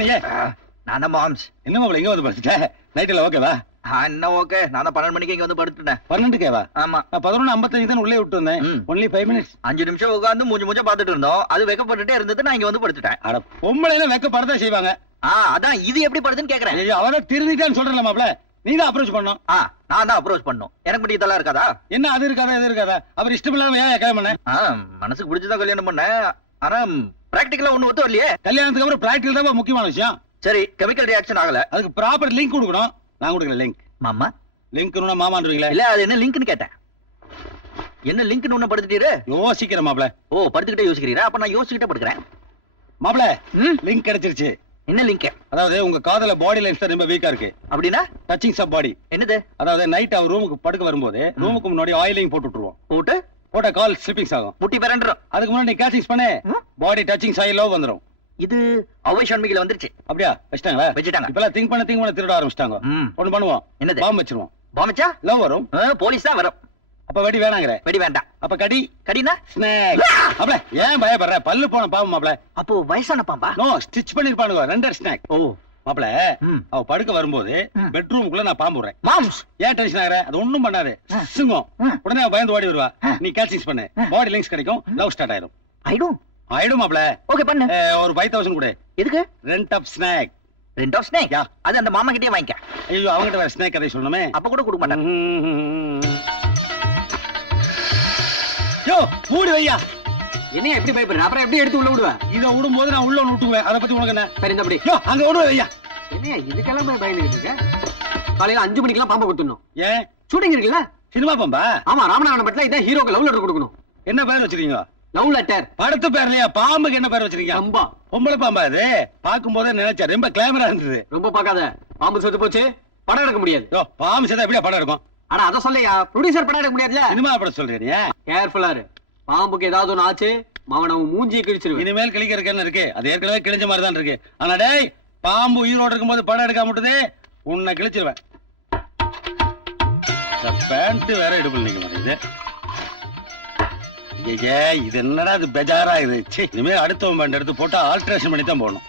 நீ? நான் தான் மாம்ஸ். என்ன மாப்பிள இங்க வந்து படுத்துட்ட? நைட் எல்லாம் ஓகேவா? என்ன ஓகே, நான் தான் 12 மணிக்கு இங்க வந்து படுத்துட்டேன். 12க்கேவா? ஆமா. நான் 11:55 தான் உள்ளே விட்டு வந்தேன். Only 5 minutes. 5 நிமிஷம் உட்கார்ந்து மூஞ்ச பாத்துட்டு இருந்தோம். அது வெக்கப்பட்டுட்டே இருந்தது, நான் இங்க வந்து படுத்துட்டேன். அட பொம்பளை எல்லாம் வெக்கப்படதா செய்வாங்க. அதான் இது எப்படி படுதுன்னு கேக்குறேன். ஐயோ அவரை திருந்திட்டான்னு சொல்றேன் மாப்பிள. நீ தான் அப்ரோச் பண்ணணும். நான் தான் அப்ரோச் பண்ணணும். எனக்கு மட்டும் இதெல்லாம் இருக்காதா? என்ன அது இருக்காதா இது இருக்காதா? அவர் இஷ்டம் இல்லாம ஏன் கல்யாணம் பண்ண? மனசுக்கு பிடிச்சதான் கல்யாணம் பண்ணேன். ஆனா பிராக்டிகலா ஒண்ணு ஒத்து வரலையே. கல்யாணத்துக்கு அப்புறம் பிராக்டிகல் தான் முக்கியமான விஷயம். சரி, கெமிக்கல் ரியாக்ஷன் ஆகல. அதுக்கு ப்ராப்பர் லிங்க் கொடுக்கணும். நான் கொடுக்கல லிங்க். மாமா லிங்க்னா மாமான்றீங்களா? இல்ல, அது என்ன லிங்க்னு கேட்டேன். என்ன லிங்க்னு ஒண்ணு படுத்துட்டீரு? யோசிக்கிறேன் மாப்ள. ஓ, படுத்துக்கிட்டே யோசிக்கிறீரா? அப்ப நான் யோசிச்சுக்கிட்டே படுக்கிறேன். மாப்ள, லிங்க் கிடைச்சிருச்சு. என்ன லிங்க்? அதாவது உங்க காதல பாடி லைன்ஸ் ரொம்ப வீக்கா இருக்கு. அப்படின்னா டச்சிங் சப் பாடி. என்னது? அதாவது நைட் அவர் ரூமுக்கு படுக்க வரும்போது ரூமுக்கு முன்னாடி ஆயிலிங் போட்டு விட்டுருவோம். போட்ட கால் ஸ்லிப்பிங்ஸ் ஆகும், முட்டி பரண்டரும். அதுக்கு முன்னாடி கேச்சிங்ஸ் பண்ணு, பாடி டச்சிங்ஸ் ஆகி லவ் வந்துரும். இது அவைஷன்மிகில வந்துருச்சு. அப்படியா? வச்சிட்டாங்களா? வச்சிட்டாங்க. இப்பெல்லாம் திங்க் பண்ண திருட ஆரம்பிச்சிட்டாங்க. ஒண்ணு பண்ணுவோம். என்னது? பாம்பு வச்சிருவோம். பாம்பு வச்சா லவ் வரும். போலீஸ் தான் வரும். அப்ப வெடி வேணாங்கற? வெடி வேண்டாம். அப்ப கடினா ஸ்னேக். அப்பல ஏன் பயப்படுற? பல்லு போன பாம்பு மாப்ள. அப்போ வயசான பாம்பா? நோ, ஸ்டிட்ச் பண்ணிருப்பானுங்க. Render snake. ஓ மாப்ள, அவ படுக்க வரும்போது பெட்ரூமுக்குள்ள நான் பாம்பு விடுறேன். மாம்ஸ், ஏன் டென்ஷன் ஆகற? அது ஒண்ணும் பண்ணாது. சிங்கம். உடனே அவ பயந்து ஓடி வருவா. நீ கேச்சிங்ஸ் பண்ணு, பாடி லிங்க்ஸ் கிடைக்கும், லவ் ஸ்டார்ட் ஆயிடும். ஆயிடும் மாப்ள. ஓகே பண்ணு. ஒரு 5000 கொடு. எதுக்கு? Rent of snake. Rent of snake? அது அந்த மாமா கிட்டயே வாங்கிக்க. ஐயோ, அவங்கிட்ட வேற ஸ்னேக் கதை சொல்லணுமே. அப்ப கூட கொடுக்க மாட்டாங்க. யோ, மூடி வையா. என்னையா எப்படி பயப்படுற? அப்புறம் எப்படி எடுத்து உள்ள விடுவேன்? இத விடும்போது நான் உள்ள விட்டுவேன். அத பத்தி உனக்கு என்ன? சரி, இந்த அப்படி. யோ, அங்க விடு வையா. என்னையா இதுக்கெல்லாம் போய் பயந்துட்டு இருக்க? காலையில 5 மணிக்கெல்லாம் பாம்பை கொடுத்துடணும். ஏன்? ஷூட்டிங் இருக்குல்ல? சினிமா பாம்பா? ஆமா, ராமநாதபுரம் பட்டில இதான் ஹீரோக்கு லவ் லெட்டர் கொடுக்கணும். என்ன பேர் வச்சிருக்கீங்க? Love letter. படத்து பேர் இல்லையா? பாம்புக்கு என்ன பேர் வச்சிருக்கீங்க? அம்பா. பொம்பளை பாம்பா? அது பாக்கும் போதே நினைச்சேன், ரொம்ப கிளாமரா இருந்தது. ரொம்ப பார்க்காத, பாம்பு செத்து போச்சு, படம் எடுக்க முடியாது. யோ, பாம்பு செத்தா எப்படியா படம் எடுக்கும்? ஆனா அத சொல்லையா, ப்ரொடியூசர் படம் எடுக்க முடியாதுல. சினிமா படம் சொல்றீங்க. கேர்ஃபுல்லா இரு. பாம்புக்கு ஏதாவது ஒண்ணு ஆச்சு, மாவன மூஞ்சியை கிழிச்சிருவேன். இனிமேல் கிழிக்கிறதுக்கு என்ன இருக்கு? அது ஏற்கனவே கிழிஞ்ச மாதிரி தான் இருக்கு. ஆனா டேய், பாம்பு உயிரோடு இருக்கும்போது படம் எடுக்க மாட்டேது, உன்னை கிழிச்சிருவேன். பேண்ட் வேற இடுப்புல நிக்க மாட்டேங்குது. ஐயே, இது என்னடா இது பெஜாரா இது. இனிமே அடுத்த பேண்ட் எடுத்து போட்டா ஆல்ட்ரேஷன் பண்ணி தான் போடணும்.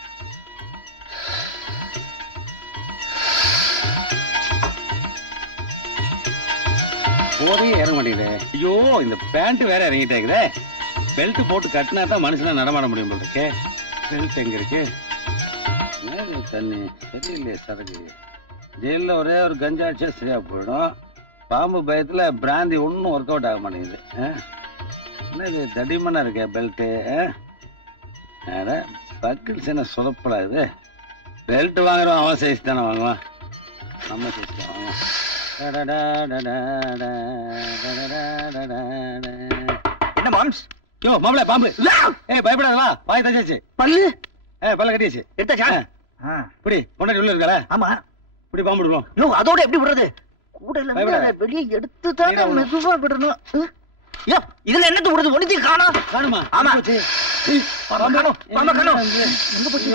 போதே இறங்க மாட்டேங்குது. ஐயோ, இந்த பேண்ட் வேற இறங்கிட்டேங்குதே. பெல்ட் போட்டு கட்டினா தான் மனுஷனா நடமாட முடியும் போல இருக்கு. பெல்ட் எங்க இருக்கு? தண்ணி சரியில்லையே, சரக்கு. ஜெயிலில் ஒரே ஒரு கஞ்சா அடிச்சா சரியா போயிடும். பாம்பு பயத்துல பிராந்தி ஒன்றும் ஒர்க் அவுட் ஆக மாட்டேங்குது. என்ன இது தடிமனா இருக்க பெல்ட்டு? பக்கிள்ஸ் என்ன சொதப்படா இது? பெல்ட் வாங்குறோம், அவன் சைஸ் தானே வாங்குவான், நம்ம சைஸ் தான் வாங்குவான். என்ன மாம்ஸ்? யோ மாப்ள, பாம்பு. ஏய், பயப்படாதவா, பாய் தச்சாச்சு. பல்லு? பல்ல கட்டியாச்சு. எடுத்தாச்சா? இப்படி பொண்டாட்டி உள்ள இருக்கா? ஆமா. இப்படி பாம்பு விடுவோம். யோ, அதோட எப்படி விடுறது? கூடையில வெளியே எடுத்து தான் மெதுவா விடணும். யோ, இதுல என்னது விடுறது? ஒண்ணுத்தையும் காணோம். காணுமா? ஆமா, பாம்பு காணோம். பாம்பு காணோம். எங்க போச்சு?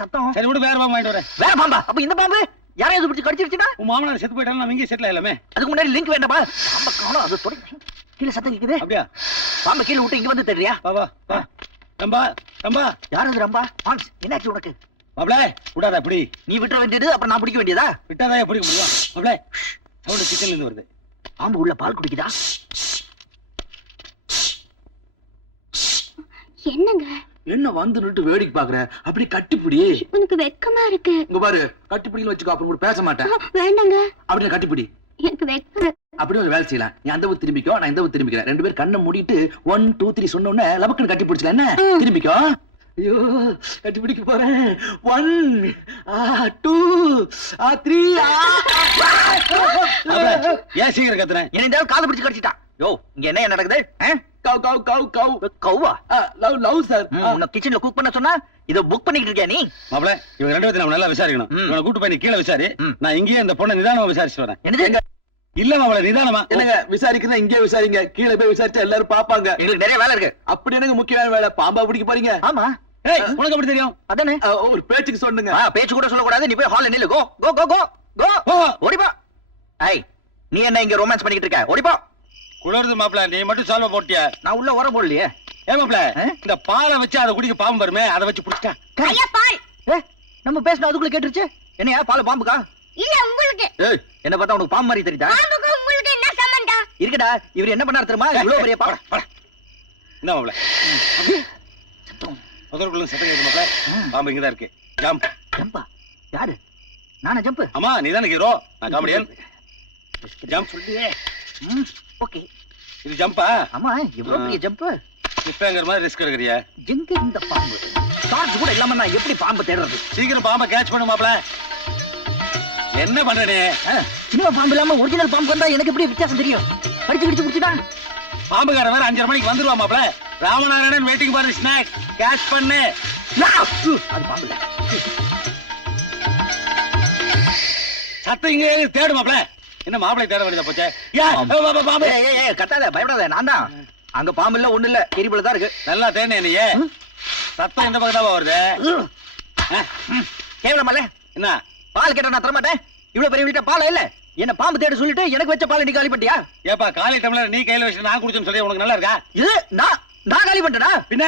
சத்தம். சரி விடு, வேற பாம்பு வாங்கிட்டு வரேன். வேற பாம்பா? அப்ப இந்த பாம்பு யாரையாவது பிடிச்சி கடிச்சிருச்சுனா? உன் மாமனார் செத்து போயிட்டாலும் நம்ம இங்கே செட்டில் ஆயிடலாமே. அதுக்கு முன்னாடி லிங்க் வேண்டாமா? பாம்பை காணோம், அது தொடங்கி கீழே சத்தம் கேக்குது. அப்படியா? பாம்பை கீழே விட்டு இங்க வந்து தெரியா? வா வா வா. ரம்பா, ரம்பா. யார் அது ரம்பா? மாம்ஸ், என்னாச்சு உனக்கு? மாப்ள, விடாத. அப்படி நீ விட்டுற வேண்டியது, அப்புறம் நான் பிடிக்க வேண்டியதா? விட்டாதான் பிடிக்க முடியும். மாப்ள, சவுண்ட் கிச்சன்ல இருந்து வருது. பாம்பு உள்ள பால் குடிக்குதா? என்னங்க என்ன வந்து நின்று வேடிக்கை பாக்குற? அப்படி கட்டிப்பிடி. உனக்கு வெக்கமா இருக்கு. இங்க பாரு, கட்டிப்பிடின்னு வச்சுக்கோ, அப்புறம் கூட பேச மாட்டேன். வேண்டாங்க. அப்படி கட்டிப்பிடி. எனக்கு வெக்கம். அப்படி ஒரு வேலை செய்யலாம். நீ அந்த ஊர் திரும்பிக்கோ, நான் இந்த ஊர் திரும்பிக்கிறேன். 2 பேரும் கண்ணை மூடிட்டு 1 2 3 சொன்ன உடனே லபக்குன்னு கட்டி பிடிச்சல. என்ன திரும்பிக்கோ. ஐயோ, கட்டி பிடிக்க போறேன். 1 2 3. ஏன் சீக்கிரம் கத்துறேன்? என்ன காது பிடிச்சு கடிச்சிட்டா? யோ, இங்க என்ன நடக்குது? கவ் கவ் கவ் கவ் கவ்வா? Love love sir. உன்னை கிச்சன்ல குக் பண்ண சொன்னா இத புக் பண்ணிட்டு இருக்கியா நீ? மாப்ள, இவங்க 2 பேரும் நம்ம நல்லா விசாரிக்கணும். இவனை கூட்டு போய் நீ கீழே விசாரி. நான் இங்கேயே இந்த பொண்ணை நிதானமா விசாரிச்சு வரேன். என்னது? இல்ல மாப்ள, நிதானமா. என்னங்க விசாரிக்கிறதா? இங்கே விசாரிங்க, கீழே போய் விசாரிச்சா எல்லாரும் பாப்பாங்க. எங்களுக்கு நிறைய வேலை இருக்கு. அப்படி எனக்கு முக்கியமான வேலை. பாம்பா பிடிக்க போறீங்க? ஆமா. ஏய், உனக்கு எப்படி தெரியும்? அதானே ஒரு பேச்சுக்கு சொன்னுங்க. பேச்சு கூட சொல்ல கூடாது. நீ போய் ஹால்ல நில்லு. கோ கோ கோ கோ கோ. ஓடிப்பா. ஐய், நீ என்ன இங்க ரொமான்ஸ் பண்ணிட்டு இருக்க? ஓடிப்பா. குளருது மாப்ள, நீ மட்டும் சால்வ போட்டியா? நான் உள்ள வர போடலையே. ஏ மாப்ள, இந்த பாலை வச்சு அதை குடிக்க பாம்பு வருமே, அதை வச்சு புடிச்சிட்டா. ஐயா பால். நம்ம பேசின அதுக்குள்ள கேட்டுருச்சு. என்னையா பால் பாம்புக்கா? இல்ல உங்களுக்கு. ஏய், என்ன பார்த்தா உனக்கு பாம்பு மாதிரி தெரியுதா? பாம்புக்கு உங்களுக்கு என்ன சம்பந்தம்? இருக்குடா, இவர் என்ன பண்ணாரு தெரியுமா? இவ்வளவு பெரிய பாம்பு. என்ன மாப்ள முதல்ல சத்தம் கேட்க மாப்ள. பாம்பு இங்கதான் இருக்கு. ஜம்ப். ஜம்பா? யாரு? நானா ஜம்ப்? ஆமா நீ தானே ஹீரோ, நான் காமெடியன். ஜம்ப். சொல்லியே. ஓகே. இது ஜம்பா? ஆமா, இவ்வளவு பெரிய ஜம்ப். இப்பங்கிற மாதிரி ரிஸ்க் எடுக்கறியா? எங்க இந்த பாம்பு? டார்ச் கூட இல்லாம நான் எப்படி பாம்பு தேடுறது? சீக்கிரம் பாம்பை கேட்ச் பண்ணு மாப்ள. என்ன பண்றனே? சின்ன பாம்பு இல்லாம ஒரிஜினல் பாம்பு வந்தா எனக்கு எப்படி வித்தியாசம் தெரியும்? படிச்சு படிச்சு குடிச்சுடா. பாம்புக்கார வேற 5:30 மணிக்கு வந்துருவா மாப்ள. Ramanarayanan waiting for snack. Catch பண்ணு. அது பாம்பு இல்ல. சத்தம் இங்க தேடு மாப்ள. என்ன மாப்ளை தேட வேண்டியதா போச்சே? பாம்பு. ஏய் கத்தாத, பயப்படாத, நான் தான். அங்க பாம்பு இல்ல, ஒண்ணு இல்ல, எரிபல தான் இருக்கு. நல்லா தேடினே நீ. சத்தம் இந்த பக்கம் தான் வருது. கேவலமால என்ன பால் கேட்ட நான் தரமாட்டேன். இவ்வளவு பெரிய வீட்டை பால் இல்ல, என்ன பாம்பு தேட சொல்லிட்டு எனக்கு வச்ச பால் நீ காலி பண்ணிட்டியா? ஏப்பா காலி டம்ளர் நீ கையில வச்சு நான் குடிச்சேன்னு சொல்லி உனக்கு நல்லா இருக்கா? இது நான் காலி பண்ணிட்டேனா? பின்ன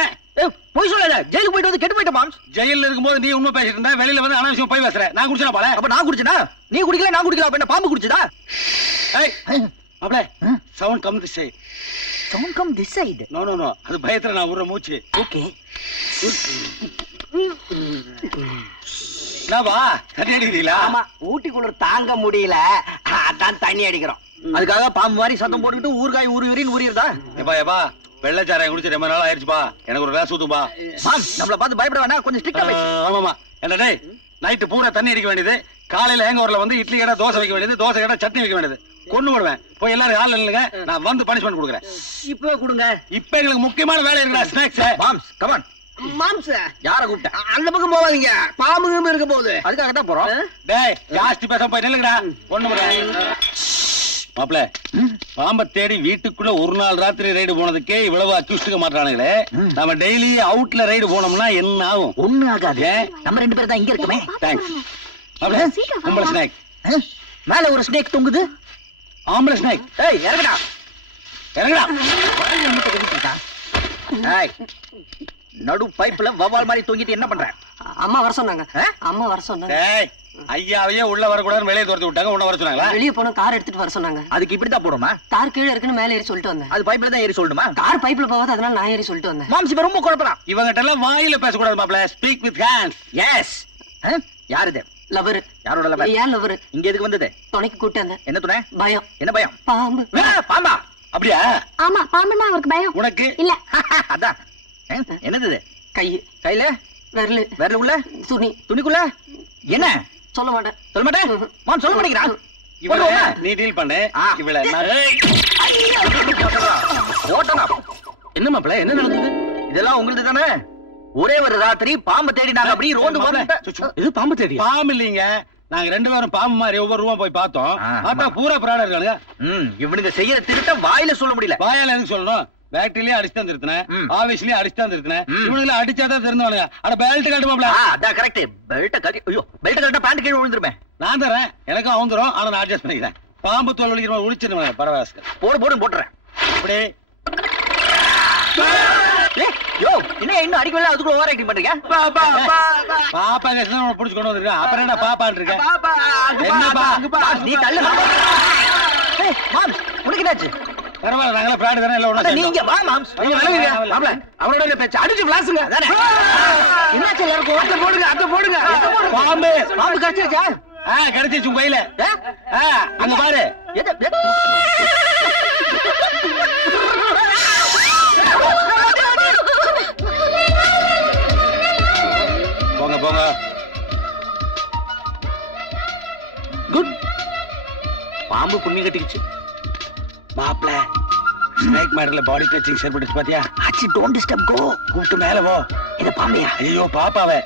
போய் சொல்லாத. ஜெயிலுக்கு போயிட்டு வந்து கெட்டு போயிட்ட மாம்ஸ். ஜெயில இருக்கும்போது நீ உண்மை பேசிட்டு இருந்தா, வெளியில வந்து அனாவசியம் போய் பேசுற. நான் குடிச்சேனா பால? அப்ப நான் குடிச்சனா? நீ குடிக்கல, நான் குடிக்கல, அப்ப என்ன பாம்பு குடிச்சதா? ஏய் மாப்ள, sound come this side. Sound come this side? No no no, அது பயத்துல நான் விடுற மூச்சு. ஓகே. என்னவா தண்ணி அடிக்கிறீங்களா? ஆமா, ஊட்டி குளிர் தாங்க முடியல, அதான் தண்ணி அடிக்கிறோம். அதுக்காக பாம்பு மாதிரி சத்தம் போட்டுக்கிட்டு ஊறுகாய் ஊறின்னு ஊறிடுதா? ஏப்பா ஏப்பா, வெள்ளச்சாராயம் குடிச்சு ரொம்ப நாள் ஆயிடுச்சுப்பா. எனக்கு ஒரு கிளாஸ் ஊத்துப்பா. மாம், நம்மள பார்த்து பயப்பட வேணா, கொஞ்சம் ஸ்ட்ரிக்ட்டா பேசு. ஆமாமா. என்ன டேய், நைட்டு பூரா தண்ணி அடிக்க வேண்டியது, காலையில ஹேங்கோவர்ல வந்து இட்லி கடை தோசை வைக்க வேண்டியது, தோசை கடை சட்னி வைக்க வேண்டியது. கொண்டு விடுவேன். போய் எல்லாரும் ஆள் இல்லைங்க, நான் வந்து பனிஷ்மெண்ட் கொடுக்குறேன். இப்பவே கொடுங்க. இப்ப எங்களுக்கு முக்கியமான வேலை இருக்குடா, ஸ்நாக்ஸ். Moms come on. மாம்ச யார கூப்பிட்ட? அந்த பக்கம் போவாதீங்க, பாம்பு இருக்க போகுது. அதுக்காக தான் போறோம். டேய் ஜாஸ்தி பேச போய் நில்லுங்கடா. ஒண்ணு மாப்ள, பாம்பை தேடி வீட்டுக்குள்ள ஒரு நாள் ராத்திரி ரைடு போனதுக்கே இவ்வளவு அக்யூஸ்டுக்க மாட்டானுங்களே. நம்ம டெய்லி அவுட்ல ரைடு போனோம்னா என்ன ஆகும்? ஒண்ணு ஆகாது. நம்ம ரெண்டு பேரும் தான் இங்க இருக்கமே. தேங்க்ஸ் மாப்ள. கும்பல ஸ்நாக். மேல ஒரு ஸ்னேக் தொங்குது. ஆம்பளை ஸ்நாக். ஏய் இறங்குடா, இறங்குடா. ஏய், நடு பைப்ல வவால் மாதிரி தொங்கிட்டு என்ன பண்ற? அம்மா வர சொன்னாங்க. அம்மா வர சொன்னாங்க. டேய், ஐயாவையே உள்ள வரக்கூடாதுன்னு வெளியே துரத்தி விட்டாங்க. உன்ன வர சொன்னாங்களா? வெளியே போன கார் எடுத்துட்டு வர சொன்னாங்க. அதுக்கு இப்படிதான் போடுமா? கார் கீழே இருக்குன்னு மேல ஏறி சொல்லிட்டு வந்தேன். அது பைப்ல தான் ஏறி சொல்லணுமா? கார் பைப்ல போகாது, அதனால நான் ஏறி சொல்லிட்டு வந்தேன். மாம்ஸ் இப்ப ரொம்ப குழப்பலாம். இவங்கிட்ட எல்லாம் வாயில பேசக்கூடாது மாப்ள. Speak with hands. எஸ். யார் இது? லவர். யாரோட லவர்? ஏன் லவர்? இங்க எதுக்கு வந்தது? துணைக்கு கூட்டு வந்தேன். என்ன துணை? பயம். என்ன பயம்? பாம்பு. பாம்பா? அப்படியா? ஆமா, பாம்புன்னா அவருக்கு பயம். உனக்கு இல்ல. அதான். என்னது இது? கை. கையில விரலு. விரல் உள்ள துணி. துணிக்குள்ள என்ன? சொல்ல மாட்டேன். சொல்ல மாட்டேன். மாம் சொல்ல மாட்டேங்கிறான். இவள நீ டீல் பண்ணு. இவள ஓட்டனா. என்ன மாப்ள, என்ன நடக்குது? இதெல்லாம் உங்களுக்கு தானே? ஒரே ஒரு ராத்திரி பாம்பு தேடி நாங்க அப்படி ரோந்து போறோம். இது பாம்பு தேடி? பாம்பு இல்லீங்க, நாங்க ரெண்டு பேரும் பாம்பு மாதிரி ஒவ்வொரு ரூபா போய் பார்த்தோம். பார்த்தா பூரா பிராணம் இருக்கானுங்க. இவனுங்க செய்யற திருட்ட வாயில சொல்ல முடியல. வாயால எதுக்கு சொல்லணும்? பேட்டரிலயும் அடிச்சுதான் திருத்தினேன், ஆபீஸ்லயும் அடிச்சுதான் திருத்தினேன். இவனுங்களை அடிச்சாதான் திருந்துவானுங்க. அட பெல்ட் கட்டு மாப்ள. அதான் கரெக்ட். பெல்ட் கட்டி. ஐயோ, பெல்ட் கட்ட பேண்ட் கீழே விழுந்துருமே. நான் தரேன், எனக்கும் அவந்துரும். ஆனா நான் அட்ஜஸ்ட் பண்ணிக்கிறேன். பாம்பு தோல் வலிக்கிற உளிச்சிருவேன். பரவாயில்ல, போடு போட்டுறேன். அப்படி யோ, என்ன இன்னும் அடிக்கல, அதுக்குள்ள ஓவர் ஆக்டிங் பண்றீங்க? பாப்பா கேசல புடிச்சு கொண்டு வந்துருக்க. அப்புறம் என்ன பாப்பான்னு இருக்க? என்னப்பா நீ தள்ளு. மாம், உனக்கு என்னாச்சு? பரவாயில்ல, நாங்களே பிராடு தானே. இல்ல நீங்க வா மாம்ஸ். மாப்ள, அவனோட பேச்சு அடிச்சு விளாசுங்க. என்னாச்சு? எல்லாருக்கும் அத்தை போடுங்க, அத்தை போடுங்க. பாம்பு பாம்பு கடிச்சிருச்சா? கிடைச்சிச்சு உங்க கையில. அங்க பாரு. போங்க போங்க. குட். பாம்பு புண்ணி கட்டிக்கிச்சு. மாப்ள, ஸ்னேக் மேட்டர்ல பாடி டச்சிங் சேர்படுச்சு பாத்தியா? ஆச்சி, டோன்ட் டிஸ்டர்ப், கோ. கூப்பிட்டு மேல போ. இது பாம்பையா? ஐயோ பாப்பாவே.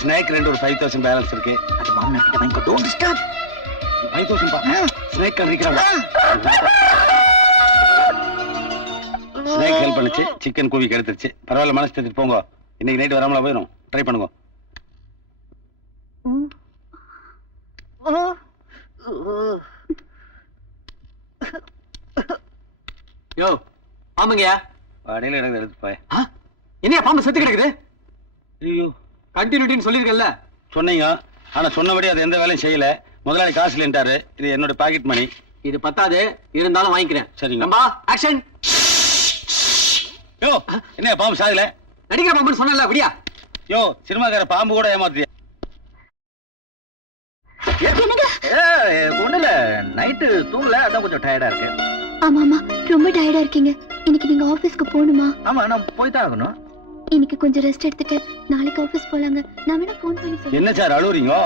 ஸ்னேக் ரெண்டு ஒரு 5000 பேலன்ஸ் இருக்கு. அது மாமனா கிட்ட வாங்கி, டோன்ட் டிஸ்டர்ப். 5000 பா. ஸ்னேக் கறிக்கிறாங்க. ஸ்னேக் ஹெல்ப் பண்ணுச்சு. சிக்கன் கூவி கெடுத்துருச்சு. பரவாயில்ல, மனசு தேத்திட்டு போங்க. இன்னைக்கு நைட் வராமல போயிடும். ட்ரை பண்ணுங்க. யோ, பாம்புங்கயா. அடையில எனக்கு எடுத்து போய். என்னையா பாம்பு செத்து கிடக்குது? ஐயோ, கண்டினியூட்டின்னு சொல்லிருக்கல. சொன்னீங்க ஆனா சொன்னபடி அது எந்த வேலையும் செய்யல. முதலாளி காசு இல்லைன்ட்டாரு. இது என்னோட பாக்கெட் மணி. இது பத்தாது, இருந்தாலும் வாங்கிக்கிறேன். சரிங்க. நம்பா ஆக்ஷன். யோ என்ன பாம்பு சாகல? நடிக்கிற பாம்புன்னு சொன்னல, அப்படியா? யோ சினிமாக்கார பாம்பு கூட ஏமாத்தியா? ஒண்ணுல நைட்டு தூங்கல, அதான் கொஞ்சம் டயர்டா இருக்கு. ஆமா ஆமா, ரொம்ப டயர்டா இருக்கீங்க. இன்னைக்கு நீங்க ஆபீஸ்க்கு போகணுமா? ஆமா, நான் போய் தான் ஆகணும். இன்னைக்கு கொஞ்சம் ரெஸ்ட் எடுத்துட்டு நாளைக்கு ஆபீஸ் போலாங்க. நான் வேணா போன் பண்ணி சொல்றேன். என்ன சார் அழுவுறீங்க?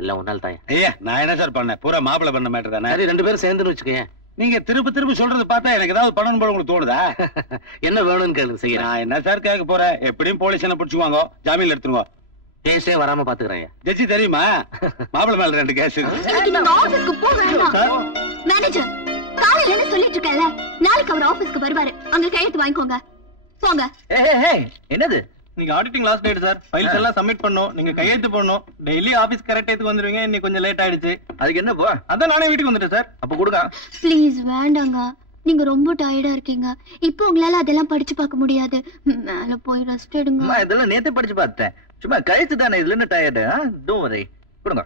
எல்லாம் ஒன்னால தான். ஐயா நான் என்ன சார் பண்ணேன்? பூரா மாப்பிளை பண்ண மேட்டர் தானே. சரி, 2 பேரும் சேர்ந்துன்னு வச்சுக்கேன். நீங்க திருப்பி சொல்றது பார்த்தா எனக்கு ஏதாவது பண்ணணும் போல உங்களுக்கு தோணுதா? என்ன வேணும்னு கேளுங்க, செய்யறேன். நான் என்ன சார் கேட்க போறேன்? எப்படியும் போலீஸ் என்ன பிடிச்சுவாங்க, ஜாமீன்ல எடுத்துருங்க. கேஸே வராம பாத்துக்கிறேன். ஜட்ஜி தெரியுமா? மாப்பிளை மேல 2 கேஸ் இருக்கு. இன்னைக்கு நீங்க ஆபீஸ்க்கு போக வேண்டாம். மேனேஜர் காலையில என்ன சொல்லிட்டு இருக்கல, நாளைக்கு அவர் ஆபீஸ்க்கு வருவாரு. அங்க கையெழுத்து வாங்கிக்கோங்க, போங்க. என்னது? நீங்க auditing last date sir. Files எல்லாம் சப்மிட் பண்ணோம். நீங்க கையெழுத்து போடணும். டெய்லி ஆபீஸ் கரெக்ட் டைத்துக்கு வந்துருவீங்க. இன்னைக்கு கொஞ்சம் லேட் ஆயிடுச்சு. அதுக்கு என்ன போ? அதான் நானே வீட்டுக்கு வந்துட்டேன் சார். அப்ப கொடுங்க. ப்ளீஸ் வேண்டாங்க, நீங்க ரொம்ப டயர்டா இருக்கீங்க. இப்போ உங்களால அதெல்லாம் படிச்சு பார்க்க முடியாது. மேல போய் ரெஸ்ட் எடுங்க. நான் இதெல்லாம் நேத்தே படிச்சு பார்த்தேன். சும்மா கழுத்து தானே, இதுல என்ன டயர்டு? டோன்ட் வரி, கொடுங்க.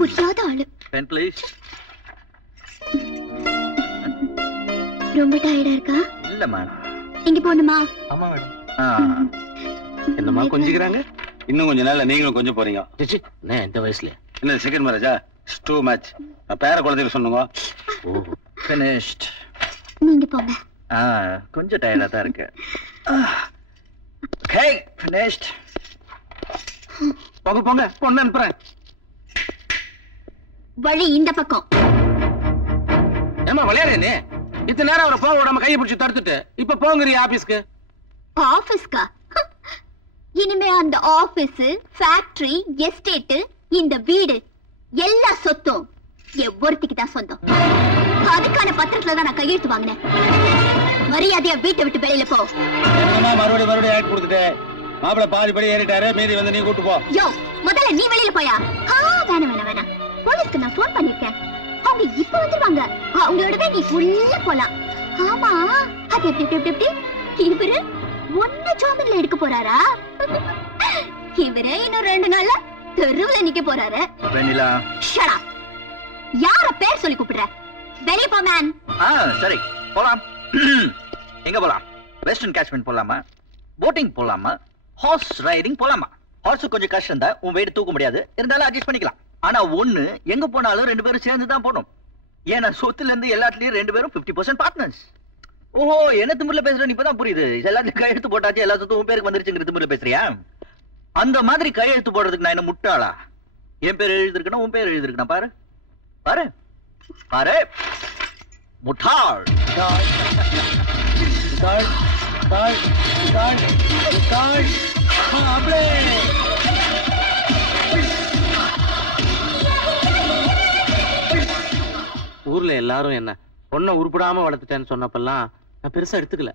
புரியாத ஆளு. Pen please. ரொம்ப டயர்டா இருக்கா? இல்ல மேம். இங்க போணுமா? ஆமா மேடம். என்னமா கொஞ்சிக்கிறாங்க? இன்னும் கொஞ்ச நாள்ல நீங்களும் கொஞ்சம் போறீங்க. சிச்சி, என்ன இந்த வயசுல? இல்ல செகண்ட் மேரேஜா? Too much. நான் பேர குழந்தைகள் சொன்னோங்க. ஓ, finished. நீங்க போங்க. கொஞ்சம் டயர்டா தான் இருக்கு. Okay, finished. போங்க போங்க, பொண்ணு அனுப்புறேன். வழி இந்த பக்கம். ஏமா விளையாடுறே? இத்தனை நேரம் அவரை போக விடாம கையை பிடிச்சி தடுத்துட்டு இப்ப போங்கறிய ஆபீஸ்க்கு. ஆபீஸ்க்கா? இனிமே அந்த ஆபீஸ், ஃபேக்டரி, எஸ்டேட், இந்த வீடு எல்லா சொத்தும் ஒருத்திக்கு தான் சொந்தம். அதுக்கான பத்திரத்துல தான் நான் கையெழுத்து வாங்கினேன். மரியாதையா வீட்டை விட்டு வெளியில போ. என்னமா மறுபடியும் ஆட் கொடுத்துட்டு மாப்பிள பாதி படி ஏறிட்டாரு, மீதி வந்து நீ கூட்டு போ. யோ, முதல்ல நீ வெளியில போயா? வேணாம். போலீஸ்க்கு நான் போன் பண்ணிருக்கேன். அவங்க இப்ப வந்துருவாங்க. அவங்களோடவே நீ உள்ள போலாம். ஆமா, அது எப்படி இவரு ஒன்ன ஜாமீன்ல எடுக்க போறாரா? இவரே இன்னும் 2 நாள்ல தெருவுல நிக்க போறாரு. வெண்ணிலா. Shut up. யார பேர் சொல்லி கூப்பிடுற? வெளிய போ மேன். சரி, போலாம். எங்க போலாம்? வெஸ்டர்ன் கேட்ச்மென்ட் போலாமா? போட்டிங் போலாமா? ஹார்ஸ் ரைடிங் போலாமா? ஹார்ஸ் கொஞ்சம் கஷ்டம் தான், உன் வெயிட் தூக்க முடியாது, இருந்தாலும் அட்ஜஸ்ட் பண்ணிக்கலாம். ஆனா ஒண்ணு, எங்க போனாலும் 2 பேரும் சேர்ந்து தான் போகணும். ஏன்னா சொத்துல இருந்து எல்லாத்துலயும் 2 பேரும் 50% பார்ட்னர்ஸ். ஓஹோ, என்ன திமிர்ல பேசுற? இப்பதான் புரியுது. எல்லாத்துலயும் கையெழுத்து போட்டாச்சு, எல்லா சொத்தும் உன் பேருக்கு வந்துருச்சுங்கிற திமிர்ல பேசுறியா? அந்த மாதிரி கையெழுத்து போடுறதுக்கு நான் என்ன முட்டாளா? என் பேர் எழுதிருக்கணும், உன் பேர் எழுதிருக்கணும். பாரு பாரு பாரு, முட்டாள். ஊர்ல எல்லாரும் என்ன பொண்ணை உருப்படாம வளர்த்துட்டேன்னு சொன்னப்பெல்லாம் நான் பெருசா எடுத்துக்கல.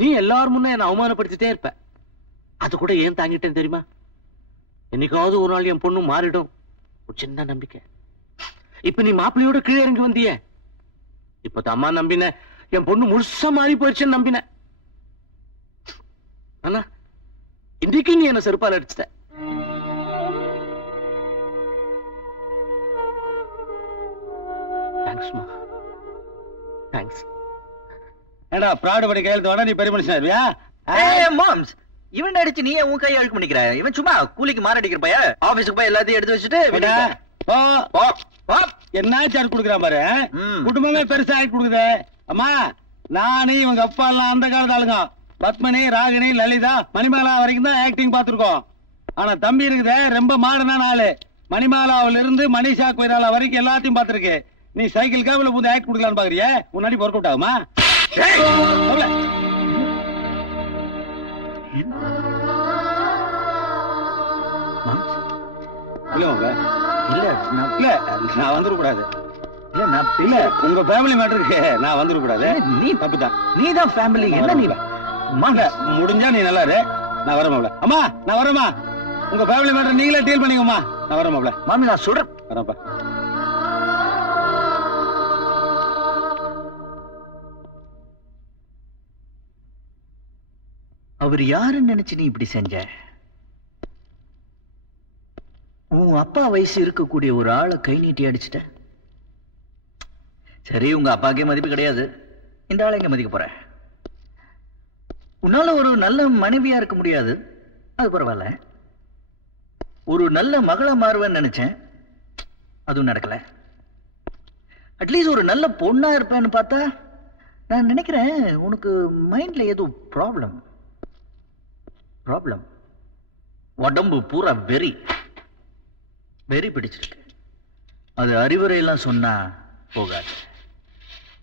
நீ எல்லாரும் முன்ன என்ன அவமானப்படுத்திட்டே இருப்ப. அது கூட ஏன் தாங்கிட்டேன் தெரியுமா? என்னைக்காவது ஒரு நாள் என் பொண்ணு மாறிடும், ஒரு சின்ன நம்பிக்கை. இப்ப நீ மாப்பிள்ளையோட கீழே இறங்கி வந்தியே, இப்ப அம்மா நம்பின என் பொண்ணு முழுசா மாறி போயிடுச்சுன்னு நம்பின. ஆனா இன்னைக்கு நீ என்ன செருப்பால் அடிச்சிட்ட. தேங்க்ஸ்மா, தேங்க்ஸ். ஏடா பிராடு படி கையெழுத்து வேணா, நீ பெரிய மனுஷனாருவியா? மாம்ஸ், இவன் அடிச்சு நீ உன் கையை அழுக்க பண்ணிக்கிற. இவன் சும்மா கூலிக்கு மாற அடிக்கிற பைய. ஆபீஸுக்கு போய் எல்லாத்தையும் எடுத்து வச்சுட்டு என்ன சார்ஜ் கொடுக்குறான் பாரு. குடும்பமே பெருசா ஆயிட்டு கொடுக்குது. அம்மா, நானே இவங்க அப்பா எல்லாம் அந்த காலத்து ஆளுங்க. பத்மனி, ராகினி, லலிதா, மணிமாலா வரைக்கும் தான் ஆக்டிங் பாத்துருக்கோம். ஆனா தம்பி இருக்குதே ரொம்ப மாடனான ஆளு. மணிமாலாவில இருந்து மணிஷா கொய்ராலா வரைக்கும் எல்லாத்தையும் பாத்துருக்கு. நீ சைக்கிள் கேபிள் புது ஆக்ட் கொடுக்கலான்னு பாக்குறிய? முன்னாடி ஒர்க் அவுட் ஆகுமா? நான் வந்துடக்கூடாது. இல்ல, உங்க ஃபேமிலி மேட்டருக்கு நான் வந்துடக்கூடாது. நீ தப்புதான். நீதான் ஃபேமிலி. என்ன நீ முடிஞ்சா நீ நல்லா இரு. நான் வரமாப்ல. அம்மா, நான் வரமா. உங்க ஃபேமிலி மேட்டர் நீங்களே டீல் பண்ணிக்கோமா. நான் வரமாப்ல. மாமி, நான் சொல்றேன். வரப்பா. அவர் யாருன்னு நினைச்சு நீ இப்படி செஞ்ச? உன் அப்பா வயசு இருக்கக்கூடிய ஒரு ஆளை கை நீட்டி அடிச்சிட்ட. சரி, உங்க அப்பாக்கே மதிப்பு கிடையாது, இந்த ஆளை எங்க மதிக்க போற? உன்னால ஒரு நல்ல மனைவியா இருக்க முடியாது, அது பரவாயில்ல. ஒரு நல்ல மகளா மாறுவேன்னு நினைச்சேன், அதுவும் நடக்கல. அட்லீஸ்ட் ஒரு நல்ல பொண்ணா இருப்பேன்னு பார்த்தா நான் நினைக்கிறேன் உனக்கு மைண்ட்ல ஏதோ ப்ராப்ளம். உடம்பு பூரா வெறி பிடிச்சிருக்கு. அது அறிவுரையெல்லாம் சொன்னா போகாது.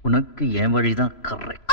உனக்கு என் வழிதான் கரெக்ட்.